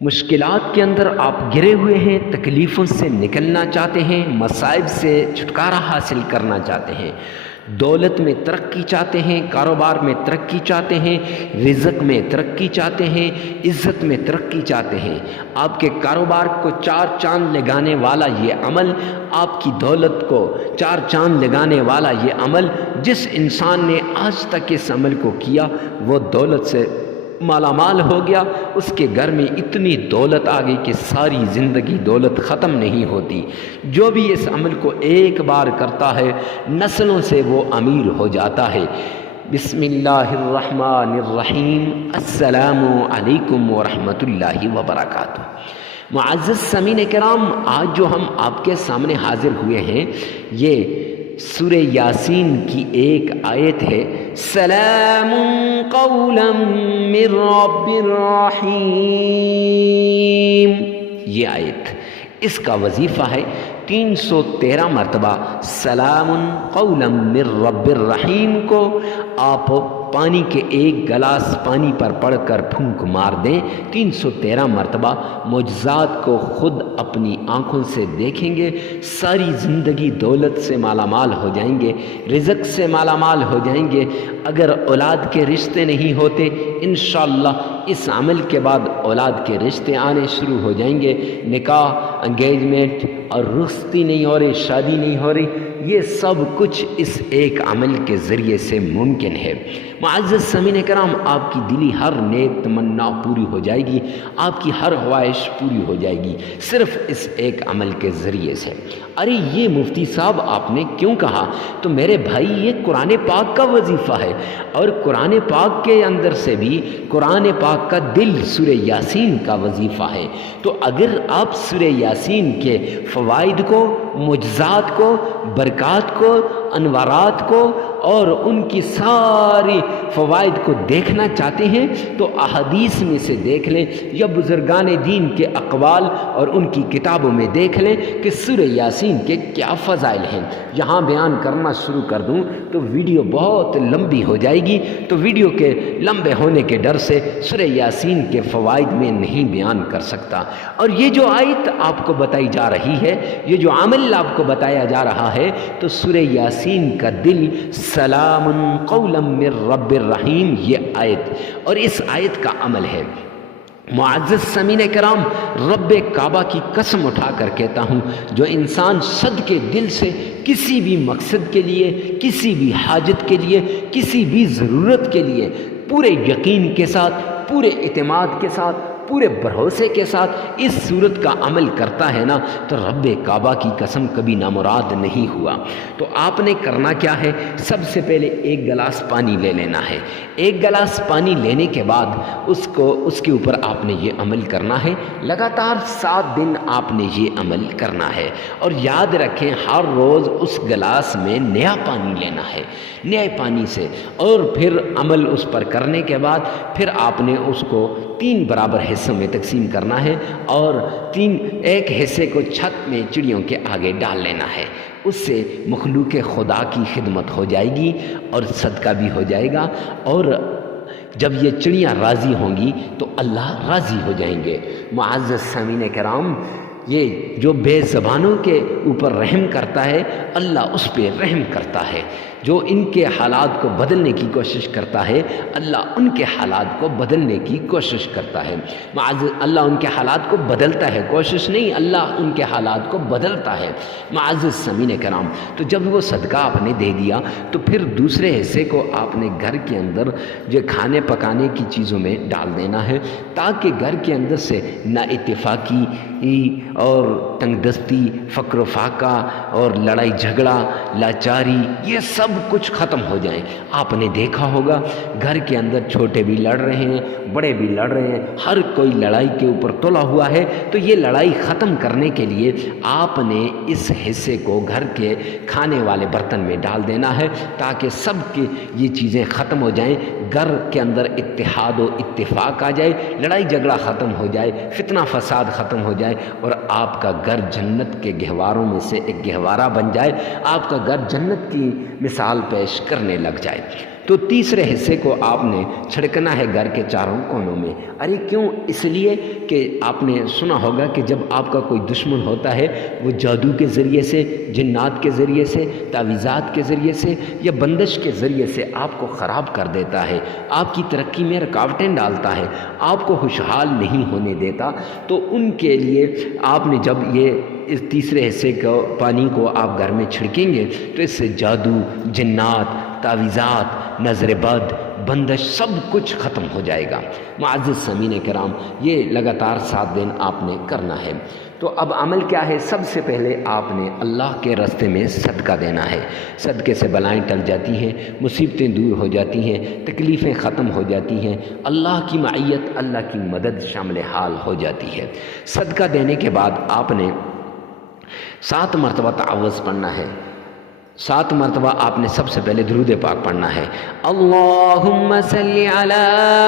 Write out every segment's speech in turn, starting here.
مشکلات کے اندر آپ گرے ہوئے ہیں، تکلیفوں سے نکلنا چاہتے ہیں، مصائب سے چھٹکارا حاصل کرنا چاہتے ہیں، دولت میں ترقی چاہتے ہیں، کاروبار میں ترقی چاہتے ہیں، رزق میں ترقی چاہتے ہیں، عزت میں ترقی چاہتے ہیں، آپ کے کاروبار کو چار چاند لگانے والا یہ عمل، آپ کی دولت کو چار چاند لگانے والا یہ عمل، جس انسان نے آج تک اس عمل کو کیا وہ دولت سے مالا مال ہو گیا، اس کے گھر میں اتنی دولت آ گئی کہ ساری زندگی دولت ختم نہیں ہوتی۔ جو بھی اس عمل کو ایک بار کرتا ہے نسلوں سے وہ امیر ہو جاتا ہے۔ بسم اللہ الرحمن الرحیم۔ السلام علیکم ورحمۃ اللہ وبرکاتہ۔ معزز سامعین کرام، آج جو ہم آپ کے سامنے حاضر ہوئے ہیں یہ سورہ یاسین کی ایک آیت ہے، سلام قولا من رب الرحیم۔ یہ آیت، اس کا وظیفہ ہے 313 مرتبہ سلام قولا من رب الرحیم کو آپ پانی کے ایک گلاس پانی پر پڑھ کر پھونک مار دیں، 313 مرتبہ معجزات کو خود اپنی آنکھوں سے دیکھیں گے، ساری زندگی دولت سے مالا مال ہو جائیں گے، رزق سے مالا مال ہو جائیں گے۔ اگر اولاد کے رشتے نہیں ہوتے، انشاءاللہ اس عمل کے بعد اولاد کے رشتے آنے شروع ہو جائیں گے، نکاح، انگیجمنٹ اور رخصتی نہیں ہو رہی، شادی نہیں ہو رہی، یہ سب کچھ اس ایک عمل کے ذریعے سے ممکن ہے۔ معزز سامعین کرام، آپ کی دلی ہر نیک تمنا پوری ہو جائے گی، آپ کی ہر خواہش پوری ہو جائے گی، صرف اس ایک عمل کے ذریعے سے۔ ارے یہ مفتی صاحب آپ نے کیوں کہا؟ تو میرے بھائی یہ قرآن پاک کا وظیفہ ہے، اور قرآن پاک کے اندر سے بھی قرآن پاک کا دل سورہ یاسین کا وظیفہ ہے۔ تو اگر آپ سورہ یاسین کے فوائد کو، معجزات کو، برکات کو، انوارات کو اور ان کی ساری فوائد کو دیکھنا چاہتے ہیں تو احادیث میں سے دیکھ لیں، یا بزرگان دین کے اقوال اور ان کی کتابوں میں دیکھ لیں کہ سورہ یاسین کے کیا فضائل ہیں۔ یہاں بیان کرنا شروع کر دوں تو ویڈیو بہت لمبی ہو جائے گی، تو ویڈیو کے لمبے ہونے کے ڈر سے سورہ یاسین کے فوائد میں نہیں بیان کر سکتا۔ اور یہ جو آیت آپ کو بتائی جا رہی ہے، یہ جو عمل آپ کو بتایا جا رہا ہے، تو سورہ یاسین کا دل سلام قولا من رب الرحیم یہ آیت، اور اس آیت کا عمل ہے۔ معزز سامعین کرام، رب کعبہ کی قسم اٹھا کر کہتا ہوں، جو انسان صدقے دل سے کسی بھی مقصد کے لیے، کسی بھی حاجت کے لیے، کسی بھی ضرورت کے لیے پورے یقین کے ساتھ، پورے اعتماد کے ساتھ، پورے بھروسے کے ساتھ اس صورت کا عمل کرتا ہے نا، تو رب کعبہ کی قسم کبھی نامراد نہیں ہوا۔ تو آپ نے کرنا کیا ہے؟ سب سے پہلے ایک گلاس پانی لے لینا ہے۔ ایک گلاس پانی لینے کے بعد اس کے اوپر آپ نے یہ عمل کرنا ہے، لگاتار 7 دن آپ نے یہ عمل کرنا ہے، اور یاد رکھیں ہر روز اس گلاس میں نیا پانی لینا ہے، نئے پانی سے، اور پھر عمل اس پر کرنے کے بعد پھر آپ نے اس کو 3 برابر حصوں میں تقسیم کرنا ہے، اور ایک حصے کو چھت میں چڑیوں کے آگے ڈال لینا ہے۔ اس سے مخلوق خدا کی خدمت ہو جائے گی اور صدقہ بھی ہو جائے گا، اور جب یہ چڑیاں راضی ہوں گی تو اللہ راضی ہو جائیں گے۔ معزز سامعین کرام، یہ جو بے زبانوں کے اوپر رحم کرتا ہے، اللہ اس پہ رحم کرتا ہے۔ جو ان کے حالات کو بدلنے کی کوشش کرتا ہے، اللہ ان کے حالات کو بدلنے کی کوشش کرتا ہے۔ معزز، اللہ ان کے حالات کو بدلتا ہے، کوشش نہیں، اللہ ان کے حالات کو بدلتا ہے۔ معزز سامعین کرام، تو جب وہ صدقہ آپ نے دے دیا تو پھر دوسرے حصے کو آپ نے گھر کے اندر جو کھانے پکانے کی چیزوں میں ڈال دینا ہے، تاکہ گھر کے اندر سے نا اتفاقی اور تنگ دستی، فقر و فاقہ اور لڑائی جھگڑا، لاچاری، یہ سب کچھ ختم ہو جائیں۔ آپ نے دیکھا ہوگا گھر کے اندر چھوٹے بھی لڑ رہے ہیں، بڑے بھی لڑ رہے ہیں، ہر کوئی لڑائی کے اوپر تلا ہوا ہے، تو یہ لڑائی ختم کرنے کے لیے آپ نے اس حصے کو گھر کے کھانے والے برتن میں ڈال دینا ہے، تاکہ سب کی یہ چیزیں ختم ہو جائیں، گھر کے اندر اتحاد و اتفاق آ جائے، لڑائی جھگڑا ختم ہو جائے، فتنہ فساد ختم ہو جائے، اور آپ کا گھر جنت کے گہواروں میں سے ایک گہوارہ بن جائے، آپ کا گھر جنت کی مثال پیش کرنے لگ جائے۔ تو تیسرے حصے کو آپ نے چھڑکنا ہے گھر کے چاروں کونوں میں۔ ارے کیوں؟ اس لیے کہ آپ نے سنا ہوگا کہ جب آپ کا کوئی دشمن ہوتا ہے وہ جادو کے ذریعے سے، جنات کے ذریعے سے، تعویذات کے ذریعے سے یا بندش کے ذریعے سے آپ کو خراب کر دیتا ہے، آپ کی ترقی میں رکاوٹیں ڈالتا ہے، آپ کو خوشحال نہیں ہونے دیتا، تو ان کے لیے آپ نے جب یہ اس تیسرے حصے کو پانی کو آپ گھر میں چھڑکیں گے تو اس سے جادو، جنات، تعویذات، نظر بد، بندش سب کچھ ختم ہو جائے گا۔ معزز سامعین کرام، یہ لگاتار 7 دن آپ نے کرنا ہے۔ تو اب عمل کیا ہے؟ سب سے پہلے آپ نے اللہ کے راستے میں صدقہ دینا ہے۔ صدقے سے بلائیں ٹل جاتی ہیں، مصیبتیں دور ہو جاتی ہیں، تکلیفیں ختم ہو جاتی ہیں، اللہ کی معیت، اللہ کی مدد شامل حال ہو جاتی ہے۔ صدقہ دینے کے بعد آپ نے 7 مرتبہ تعوذ پڑھنا ہے۔ 7 مرتبہ آپ نے سب سے پہلے درود پاک پڑھنا ہے۔ اللہم صلی علی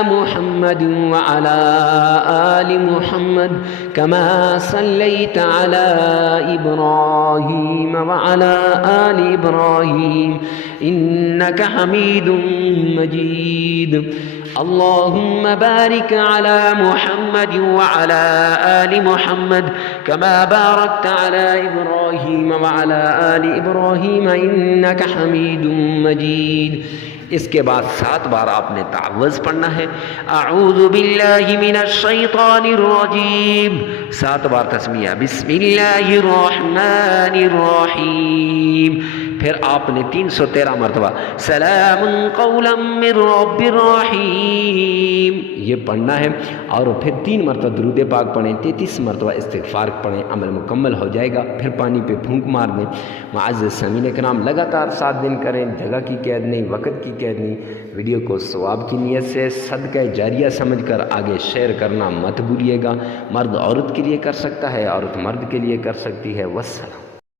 محمد وعلی آل محمد کما صلیت علی ابراہیم وعلی آل ابراہیم انک حمید مجید۔ اللہم بارک علی محمد وعلی آل محمد کما بارکت علی ابراہیم وعلی آل ابراہیم انک حمید مجید۔ اس کے بعد 7 بار آپ نے تعوذ پڑھنا ہے۔ اعوذ باللہ من الشیطان الرجیم، 7 بار تسمیہ، بسم اللہ الرحمن الرحیم۔ پھر آپ نے 313 مرتبہ سلام قولا من رب الرحیم یہ پڑھنا ہے، اور پھر 3 مرتبہ درود پاک پڑھیں، 33 مرتبہ استغفار پڑھیں، عمل مکمل ہو جائے گا۔ پھر پانی پہ پھونک مار دیں۔ معزز سامعین کرام، لگاتار 7 دن کریں، جگہ کی قید نہیں، وقت کی قید نہیں۔ ویڈیو کو ثواب کی نیت سے صدقہ جاریہ سمجھ کر آگے شیئر کرنا مت بھولیے گا۔ مرد عورت کے لیے کر سکتا ہے، عورت مرد کے لیے کر سکتی ہے۔ والسلام۔